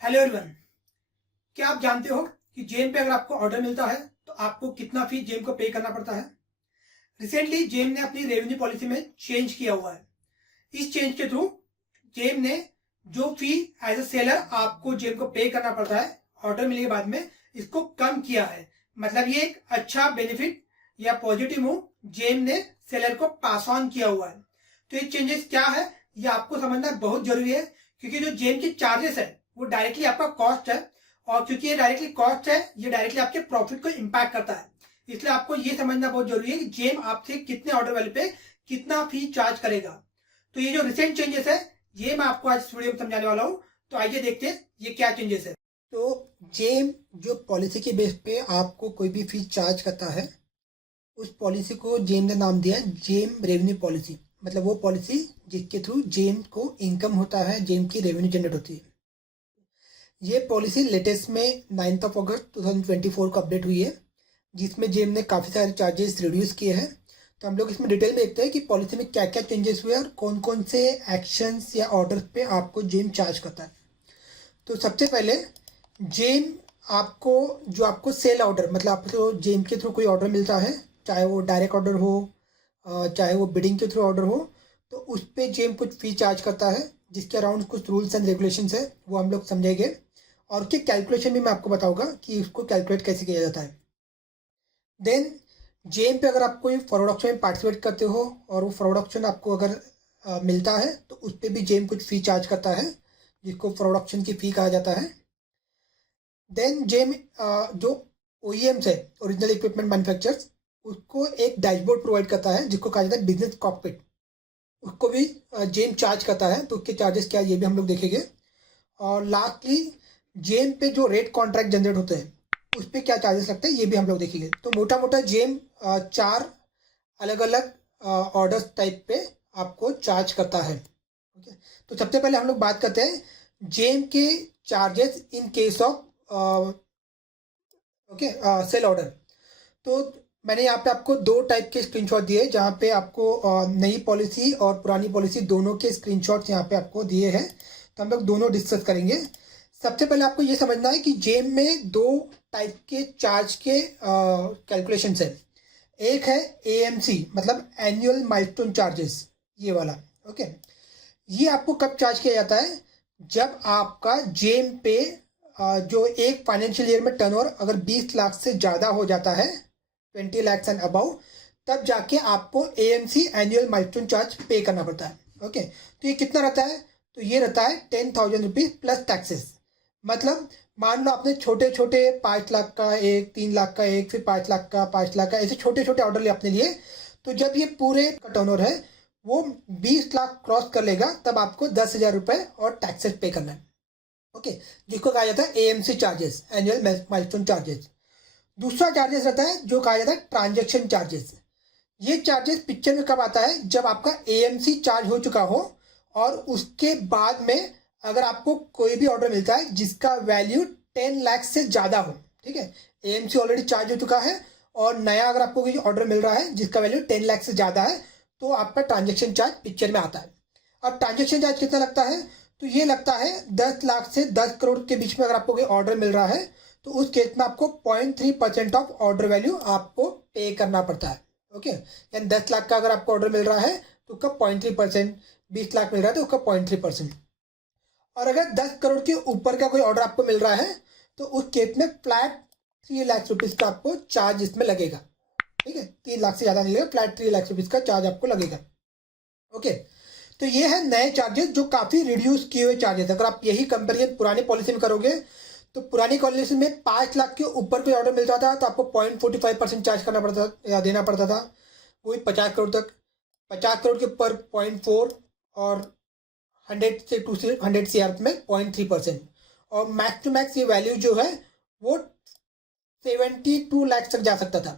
Hello everyone. क्या आप जानते हो कि जेम पे अगर आपको ऑर्डर मिलता है तो आपको कितना फी जेम को पे करना पड़ता है? रिसेंटली जेम ने अपनी रेवेन्यू पॉलिसी में चेंज किया हुआ है। इस चेंज के थ्रू जेम ने जो फी एज ए सेलर आपको जेम को पे करना पड़ता है ऑर्डर मिलने के बाद में, इसको कम किया है। मतलब ये एक अच्छा बेनिफिट या पॉजिटिव मूव जेम ने सेलर को पास ऑन किया हुआ है। तो ये चेंजेस क्या है ये आपको समझना बहुत जरूरी है, क्योंकि जो जेम के चार्जेस है वो डायरेक्टली आपका कॉस्ट है, और क्योंकि ये डायरेक्टली कॉस्ट है ये डायरेक्टली आपके प्रॉफिट को इंपैक्ट करता है। इसलिए आपको ये समझना बहुत जरूरी है कि जेम आपसे कितने ऑर्डर वैल्यू पे कितना फी चार्ज करेगा। तो ये जो रिसेंट चेंजेस है ये मैं आपको आज इस वीडियो में समझाने वाला हूँ। तो आइए देखते हैं ये क्या चेंजेस है। तो जेम जो पॉलिसी के बेस पे आपको कोई भी फीस चार्ज करता है, उस पॉलिसी को जेम ने नाम दिया है जेम रेवेन्यू पॉलिसी। मतलब वो पॉलिसी जिसके थ्रू जेम को इनकम होता है, जेम की रेवेन्यू जनरेट होती है। ये पॉलिसी लेटेस्ट में 9 अगस्त 2024 को अपडेट हुई है, जिसमें जेम ने काफ़ी सारे चार्जेस रिड्यूस किए हैं। तो हम लोग इसमें डिटेल में देखते हैं कि पॉलिसी में क्या क्या चेंजेस हुए और कौन कौन से एक्शंस या ऑर्डर्स पे आपको जेम चार्ज करता है। तो सबसे पहले जेम आपको जो आपको सेल ऑर्डर, मतलब आपको जेम के थ्रू कोई ऑर्डर मिलता है, चाहे वो डायरेक्ट ऑर्डर हो चाहे वो बिडिंग के थ्रू ऑर्डर हो, तो उस पर जेम कुछ फी चार्ज करता है, जिसके अराउंड कुछ रूल्स एंड रेगुलेशंस है वो हम लोग समझेंगे। और उसके कैलकुलेशन भी मैं आपको बताऊंगा कि उसको कैलकुलेट कैसे किया जाता है। देन जेम पे अगर आप कोई फॉरवर्ड ऑप्शन में पार्टिसिपेट करते हो और वो फॉरवर्ड ऑप्शन आपको अगर मिलता है तो उस पर भी जेम कुछ फ़ी चार्ज करता है, जिसको फॉरवर्ड ऑप्शन की फ़ी कहा जाता है। देन जेम जो OEMs है, ओरिजिनल इक्विपमेंट मैन्युफैक्चरर्स, उसको एक डैशबोर्ड प्रोवाइड करता है जिसको कहा जाता है बिजनेस कॉकपिट। उसको भी जेम चार्ज करता है, तो उसके चार्जेस क्या है ये भी हम लोग देखेंगे। और लास्टली जेम पे जो रेट कॉन्ट्रैक्ट जनरेट होते हैं उस पर क्या चार्जेस लगते हैं ये भी हम लोग देखेंगे। तो मोटा मोटा जेम 4 अलग अलग ऑर्डर्स टाइप पे आपको चार्ज करता है। ओके, तो सबसे पहले हम लोग बात करते हैं जेम के charges in case of sell order. तो मैंने यहाँ पे आपको 2 टाइप के स्क्रीनशॉट दिए, जहाँ पे आपको नई पॉलिसी और पुरानी पॉलिसी दोनों के स्क्रीनशॉट्स यहाँ पे आपको दिए हैं। तो हम लोग दोनों डिस्कस करेंगे। सबसे पहले आपको ये समझना है कि जेम में 2 टाइप के चार्ज के कैलकुलेशंस है। एक है AMC, मतलब एनुअल माइलस्टोन चार्जेस, ये वाला। ओके, ये आपको कब चार्ज किया जाता है? जब आपका जेम पे जो एक फाइनेंशियल ईयर में टर्नओवर अगर 20 लाख से ज़्यादा हो जाता है, 20 लाख एंड अबव, तब जाके आपको AMC एनुअल माइलस्टोन चार्ज पे करना पड़ता है। ओके, तो ये कितना रहता है? तो ये रहता है 10,000 रुपीज़ प्लस टैक्सेस। मतलब मान लो आपने छोटे छोटे 5 लाख का एक, 3 लाख का एक, फिर 5 लाख का, 5 लाख का, ऐसे छोटे छोटे ऑर्डर ले अपने लिए। तो जब ये पूरे का टर्नओवर है वो 20 लाख क्रॉस कर लेगा, तब आपको 10,000 रुपये और टैक्सेस पे करना है। ओके, जिसको कहा जाता है AMC charges, annual milestone charges. दूसरा चार्जेस रहता है जो कहा जाता है ट्रांजैक्शन चार्जेस। ये चार्जेस पिक्चर में कब आता है? जब आपका AMC चार्ज हो चुका हो और उसके बाद में अगर आपको कोई भी ऑर्डर मिलता है जिसका वैल्यू 10 लाख से ज़्यादा हो। ठीक है, AMC ऑलरेडी चार्ज हो चुका है और नया अगर आपको कोई ऑर्डर मिल रहा है जिसका वैल्यू 10 लाख से ज़्यादा है, तो आपका ट्रांजेक्शन चार्ज पिक्चर में आता है। अब ट्रांजेक्शन चार्ज कितना लगता है? तो ये लगता है 10 लाख से 10 करोड़ के बीच में अगर आपको कोई ऑर्डर मिल रहा है तो उस केस में आपको 0.3% ऑफ ऑर्डर वैल्यू आपको पे करना पड़ता है। ओके, यानी 10 लाख का अगर आपको ऑर्डर मिल रहा है तो उसका 0.3%, 20 लाख मिल रहा है तो उसका 0.3%। और अगर 10 करोड़ के ऊपर का कोई ऑर्डर आपको मिल रहा है तो उस केस में फ्लैट 3 लाख रुपीज़ का आपको चार्ज इसमें लगेगा। ठीक है, 3 लाख से ज़्यादा नहीं लगेगा, फ्लैट 3 लाख रुपीज़ का चार्ज आपको लगेगा। ओके, तो ये है नए चार्जेस जो काफ़ी रिड्यूस किए हुए चार्जेस। अगर आप यही कंपेरिजन पुरानी पॉलिसी में करोगे तो पुरानी पॉलिसी में 5 लाख के ऊपर कोई ऑर्डर मिलता था तो आपको 0.45% चार्ज करना पड़ता या देना पड़ता था, वही 50 करोड़ तक। 50 करोड़ के ऊपर 0.4 और 100 से 200 CR में 0.3%। और मैक्स टू मैक्स ये वैल्यू जो है वो 72 लाख तक जा सकता था।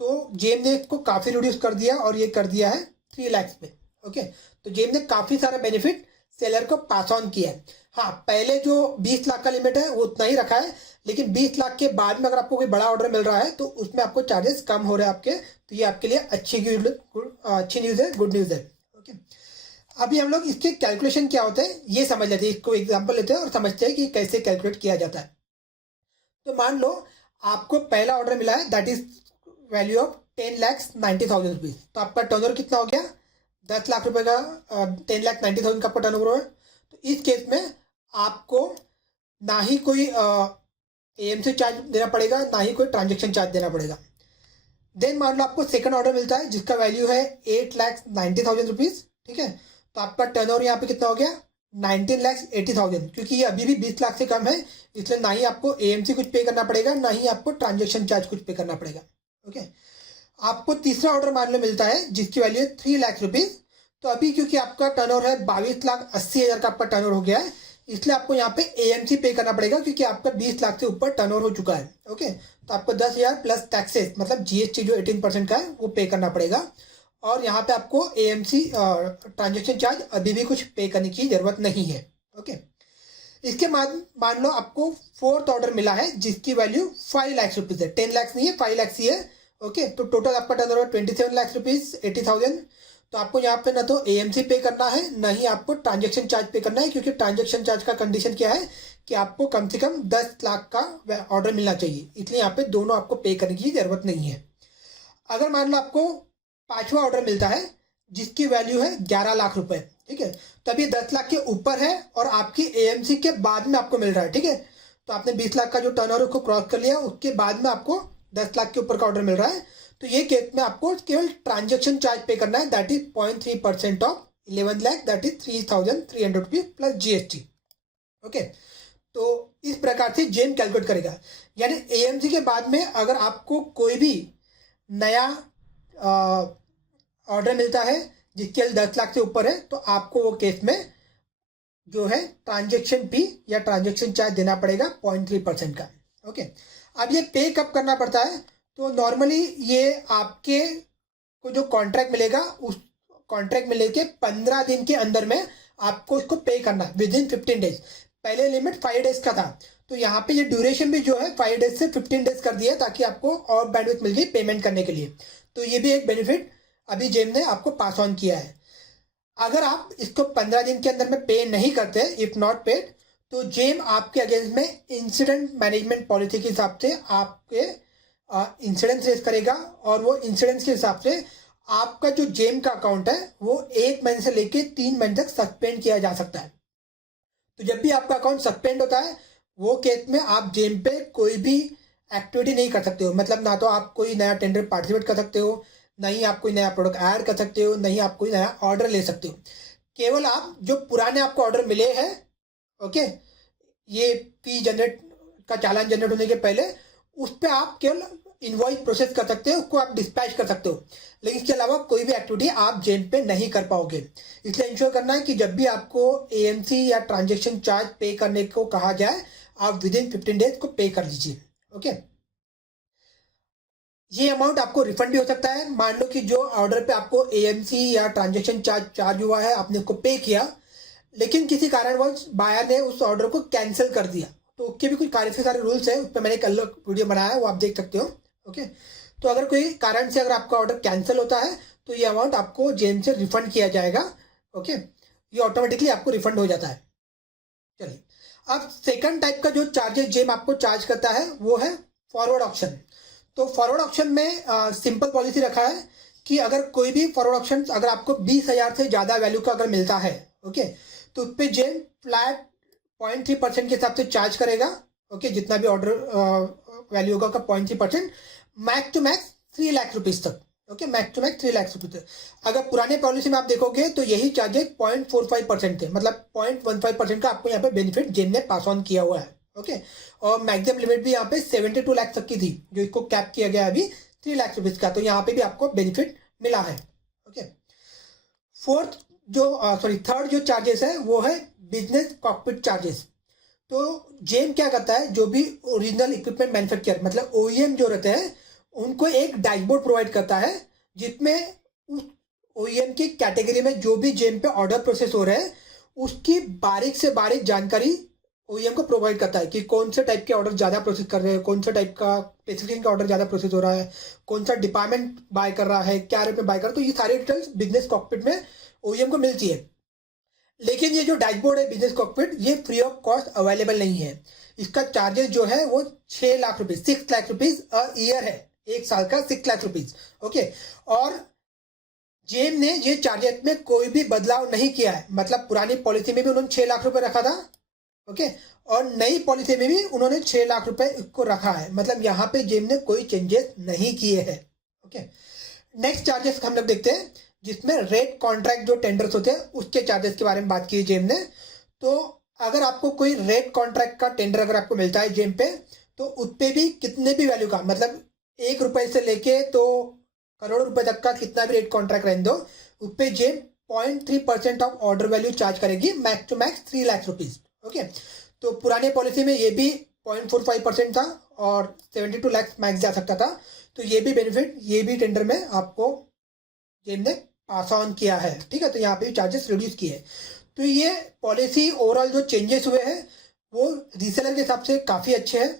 तो जेम ने इसको काफ़ी रिड्यूस कर दिया और ये कर दिया है 3 लाख पे। ओके, तो जेम ने काफ़ी सारा बेनिफिट सेलर को पास ऑन किया है। हाँ, पहले जो 20 लाख का लिमिट है वो उतना ही रखा है, लेकिन 20 लाख के बाद में अगर आपको कोई बड़ा ऑर्डर मिल रहा है तो उसमें आपको चार्जेस कम हो रहे हैं आपके। तो ये आपके लिए अच्छी न्यूज़ है, गुड न्यूज़ है। ओके, अभी हम लोग इसके कैलकुलेशन क्या होते हैं ये समझ लेते हैं, इसको एग्जांपल लेते हैं और समझते हैं कि कैसे कैलकुलेट किया जाता है। तो मान लो आपको पहला ऑर्डर मिला है, that is value of 10,90,000 rupees. तो आपका टर्नओवर कितना हो गया? 10 लाख रुपए का 10,90,000 का आपका टर्नओवर है। तो इस केस में आपको ना ही कोई एएमसी चार्ज देना पड़ेगा, ना ही कोई ट्रांजेक्शन चार्ज देना पड़ेगा। देन मान लो आपको सेकंड ऑर्डर मिलता है जिसका वैल्यू है 8,90,000 रुपीज, ठीक है। तो आपका टर्नओवर यहाँ पे कितना हो गया? 19,80,000, क्योंकि ये अभी भी 20 लाख से कम है, इसलिए ना ही आपको एएमसी कुछ पे करना पड़ेगा, ना ही आपको ट्रांजेक्शन चार्ज कुछ पे करना पड़ेगा। ओके, आपको तीसरा ऑर्डर मान लो मिलता है जिसकी वैल्यू है 3 लाख रुपीज। तो अभी क्योंकि आपका टर्नओवर है 22,80,000 का आपका टर्नओवर हो गया है, इसलिए आपको यहाँ पे एएमसी पे करना पड़ेगा, क्योंकि आपका 20 लाख से ऊपर टर्नओवर हो चुका है। ओके, तो आपको 10,000 प्लस टैक्सेस मतलब जीएसटी जो 18% का है वो पे करना पड़ेगा। और यहाँ पे आपको एएमसी ट्रांजेक्शन चार्ज अभी भी कुछ पे करने की जरूरत नहीं है। ओके, इसके बाद मान लो आपको फोर्थ ऑर्डर मिला है जिसकी वैल्यू 5 लाख रुपीज है, 10 लाख नहीं है, 5 लाख ही है। ओके, तो टोटल आपका टर्नओवर 27 लाख रुपीज 80,000। तो आपको यहाँ पे ना तो एएमसी पे करना है, ना ही आपको ट्रांजेक्शन चार्ज पे करना है, क्योंकि ट्रांजेक्शन चार्ज का कंडीशन क्या है कि आपको कम से कम 10 लाख का ऑर्डर मिलना चाहिए, इसलिए यहाँ पे दोनों आपको पे करने की जरूरत नहीं है। अगर मान लो आपको पांचवा ऑर्डर मिलता है जिसकी वैल्यू है 11 लाख रुपए, ठीक है, तब ये 10 लाख के ऊपर है और आपकी एएमसी के बाद में आपको मिल रहा है, ठीक है। तो आपने 20 लाख का जो टर्नओवर को क्रॉस कर लिया, उसके बाद में आपको 10 लाख के ऊपर का ऑर्डर मिल रहा है। तो ये केस में आपको केवल ट्रांजेक्शन चार्ज पे करना है, that is 0.3% of 11 lakh, that is 3,300 rupees plus GST. Okay, तो इस प्रकार से जेम कैलकुलेट करेगा। यानी एएमसी के बाद में अगर आपको कोई भी नया ऑर्डर मिलता है जिसके 10 लाख से ऊपर है, तो आपको वो केस में जो है ट्रांजेक्शन फी या ट्रांजेक्शन चार्ज देना पड़ेगा 0.3% का। ओके, अब ये पे कब करना पड़ता है? तो नॉर्मली ये आपके को जो कॉन्ट्रैक्ट मिलेगा उस कॉन्ट्रैक्ट मिलने के 15 दिन के अंदर में आपको इसको पे करना है, विद इन 15 डेज। पहले लिमिट 5 डेज का था, तो यहाँ पे ये ड्यूरेशन भी जो है 5 डेज से 15 डेज कर दिया, ताकि आपको और बैंडविड्थ मिल जाए पेमेंट करने के लिए। तो ये भी एक बेनिफिट अभी जेम ने आपको पास ऑन किया है। अगर आप इसको 15 दिन के अंदर में पे नहीं करते, इफ नॉट पेड, तो जेम आपके अगेंस्ट में इंसिडेंट मैनेजमेंट पॉलिसी के हिसाब से आपके इंसिडेंस रेस करेगा, और वो इंसिडेंस के हिसाब से आपका जो जेम का अकाउंट है वो 1 महीने से लेके 3 महीने तक सस्पेंड किया जा सकता है। तो जब भी आपका अकाउंट सस्पेंड होता है, वो केस में आप जेम पे कोई भी एक्टिविटी नहीं कर सकते हो। मतलब ना तो आप कोई नया टेंडर पार्टिसिपेट कर सकते हो, नहीं आप कोई नया प्रोडक्ट ऐड कर सकते हो, नहीं आप कोई नया ऑर्डर ले सकते हो। केवल आप जो पुराने आपको ऑर्डर मिले हैं, ओके, ये फी जनरेट का चालान जनरेट होने के पहले, उस पर आप केवल इनवॉइस प्रोसेस कर सकते हो, उसको आप डिस्पैच कर सकते हो, लेकिन इसके अलावा कोई भी एक्टिविटी आप जेम पे नहीं कर पाओगे। इसलिए इंश्योर करना है कि जब भी आपको एएमसी या ट्रांजेक्शन चार्ज पे करने को कहा जाए, आप विद इन 15 डेज को पे कर लीजिए। ओके, ये अमाउंट आपको रिफंड भी हो सकता है। मान लो कि जो ऑर्डर पे आपको एएमसी या ट्रांजेक्शन चार्ज हुआ है, आपने उसको पे किया, लेकिन किसी कारणवश बायर ने उस ऑर्डर को कैंसिल कर दिया, तो उसके भी कुछ काफ़ी सारे रूल्स है, उस पर मैंने एक अलग वीडियो बनाया है, वो आप देख सकते हो। ओके, तो अगर कोई कारण से अगर आपका ऑर्डर कैंसिल होता है, तो ये अमाउंट आपको जेम से रिफंड किया जाएगा। ओके, ये ऑटोमेटिकली आपको रिफंड हो जाता है। चलिए, अब सेकंड टाइप का जो चार्जेस जेम आपको चार्ज करता है वो है फॉरवर्ड ऑप्शन। तो फॉरवर्ड ऑप्शन में सिंपल पॉलिसी रखा है कि अगर कोई भी फॉरवर्ड ऑप्शन अगर आपको 20,000 से ज़्यादा वैल्यू का अगर मिलता है, ओके, तो उस पर जेम फ्लैट 0.3% के हिसाब से चार्ज करेगा। ओके, जितना भी ऑर्डर वैल्यू होगा का 0.3%, max to max 3 lakh rupees तक। Okay, max to max 3 lakh rupees तक। अगर पुराने पॉलिसी में आप देखोगे तो यही चार्जेस 0.45% थे, मतलब 0.15% का आपको यहाँ पे बेनिफिट जेम ने पास ऑन किया हुआ है। ओके, और मैक्सिमम लिमिट भी यहाँ पे 72 लाख तक की थी, जो इसको कैप किया गया अभी 3 लाख रुपीज़ का, तो यहाँ पे भी आपको बेनिफिट मिला है। ओके, थर्ड जो चार्जेस है वो है बिजनेस कॉकपिट चार्जेस। तो जेम क्या करता है, जो भी ओरिजिनल इक्विपमेंट मैन्युफैक्चरर मतलब ओईएम जो रहते हैं, उनको एक डैशबोर्ड प्रोवाइड करता है, जिसमें उस ओईएम की कैटेगरी में जो भी जेम पे ऑर्डर प्रोसेस हो रहे हैं उसकी बारीक से बारीक जानकारी ओईएम को प्रोवाइड करता है कि कौन से टाइप के ऑर्डर ज़्यादा प्रोसेस कर रहे हैं, कौन सा टाइप का स्पेसिफिकेशन का ऑर्डर ज़्यादा प्रोसेस हो रहा है, कौन सा डिपार्टमेंट बाय कर रहा है, क्या रेट में बाय कर रहा है। तो ये सारी डिटेल्स बिजनेस कॉकपिट में ओईएम को मिलती है। लेकिन ये जो डैशबोर्ड है बिजनेस कॉकपिट, ये फ्री ऑफ कॉस्ट अवेलेबल नहीं है। इसका चार्जेस जो है वो 6 lakh rupees, 6 lakh rupees a year है, एक साल का 6 लाख रुपीज। ओके, और जेम ने ये चार्जेस में कोई भी बदलाव नहीं किया है। मतलब पुरानी पॉलिसी में भी उन्होंने 6 लाख रुपए रखा था, ओके, और नई पॉलिसी में भी उन्होंने 6 लाख रुपए को रखा है। मतलब यहाँ पे जेम ने कोई चेंजेस नहीं किए हैं। ओके, नेक्स्ट चार्जेस हम लोग देखते हैं, जिसमें रेट कॉन्ट्रैक्ट जो टेंडर्स होते हैं उसके चार्जेस के बारे में बात की जेम ने। तो अगर आपको कोई रेट कॉन्ट्रैक्ट का टेंडर अगर आपको मिलता है जेम पे, तो उस पर भी कितने भी वैल्यू का, मतलब 1 रुपए से लेके तो करोड़ रुपए तक का कितना भी रेट कॉन्ट्रैक्ट रहने दो, उस पर GeM 0.3% of order value charge करेगी, max to max 3 lakh rupees. Okay, तो पुराने पॉलिसी में ये भी 0.45% था और 72 लाख मैक्स जा सकता था। तो ये भी बेनिफिट, ये भी टेंडर में आपको जेम ने पास ऑन किया है। ठीक है, तो यहाँ पे चार्जेस रिड्यूस किए। तो ये पॉलिसी ओवरऑल जो चेंजेस हुए हैं वो रीसेलर के हिसाब से काफ़ी अच्छे हैं,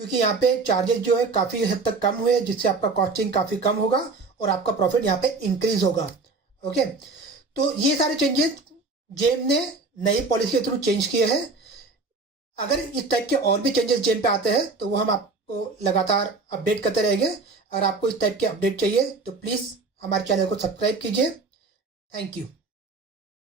क्योंकि यहाँ पे चार्जेस जो है काफ़ी हद तक कम हुए, जिससे आपका कॉस्टिंग काफ़ी कम होगा और आपका प्रॉफिट यहाँ पे इंक्रीज होगा। ओके, तो ये सारे चेंजेस जेम ने नई पॉलिसी के थ्रू चेंज किए हैं। अगर इस टाइप के और भी चेंजेस जेम पे आते हैं तो वो हम आपको लगातार अपडेट करते रहेंगे। अगर आपको इस टाइप के अपडेट चाहिए तो प्लीज़ हमारे चैनल को सब्सक्राइब कीजिए। Thank you.